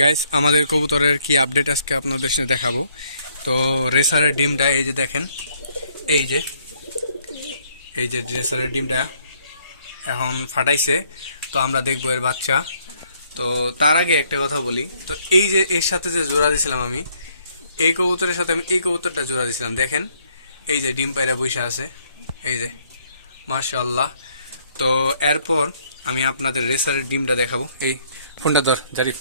Guys আমাদের কবুতরের কি আপডেট আজকে আপনাদের সাথে দেখাবো। তো রেসারের ডিমটা এই যে দেখেন, এই যে এই যে রেসারের ডিমটা এখন ফাটাইছে। তো আমরা দেখব এর বাচ্চা। তো তার আগে একটা কথা বলি, তো এই যে এর সাথে যে জোড়া দিছিলাম আমি, এই কবুতরের সাথে আমি এই কবুতরটা জোড়া দিছিলাম। দেখেন, এই যে ডিম পায়রা বসে আছে, এই যে, মাশাআল্লাহ। তো এরপর আমি আপনাদের রেসারের ডিমটা দেখাবো। এই, ফোনটা ধর, জারিফ।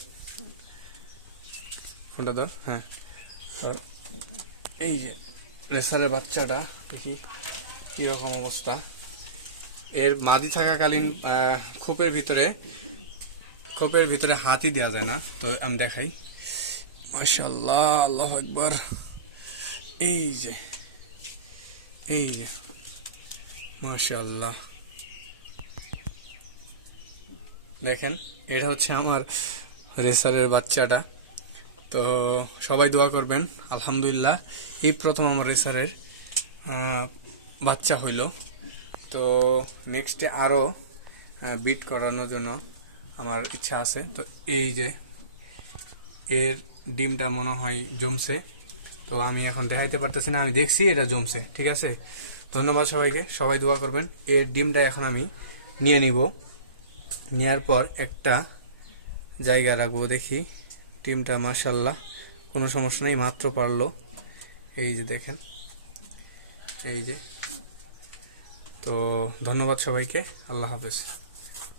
ফোনটা ধর হ্যাঁ। ধর, এই যে রেসারের বাচ্চাটা, দেখি কীরকম অবস্থা। এর মাদি থাকাকালীন খোপের ভিতরে খোপের ভিতরে হাতই দেওয়া যায় না। তো আমি দেখাই। মাশাল্লাহ আল্লাহ একবার এই যে এই যে মাশাল্লাহ দেখেন, এটা হচ্ছে আমার রেসারের বাচ্চাটা। তো সবাই দোয়া করবেন, আলহামদুলিল্লাহ। এই প্রথম আমার রেসারের বাচ্চা হইল। তো নেক্সটে আরও বিট করানোর জন্য আমার ইচ্ছা আছে। তো এই যে, এর ডিমটা মনে হয় জমছে। তো আমি এখন দেখাইতে পারতেছি না, আমি দেখছি এটা জমছে, ঠিক আছে? ধন্যবাদ সবাইকে, সবাই দোয়া করবেন। এর ডিমটা এখন আমি নিয়ে নিব। নেওয়ার পর একটা জায়গা রাখব দেখি। টিমটা মাসাল্লাহ কোনো সমস্যা নেই, মাত্র পারল। এই যে দেখেন, এই যে। তো ধন্যবাদ সবাইকে, আল্লাহ হাফেজ।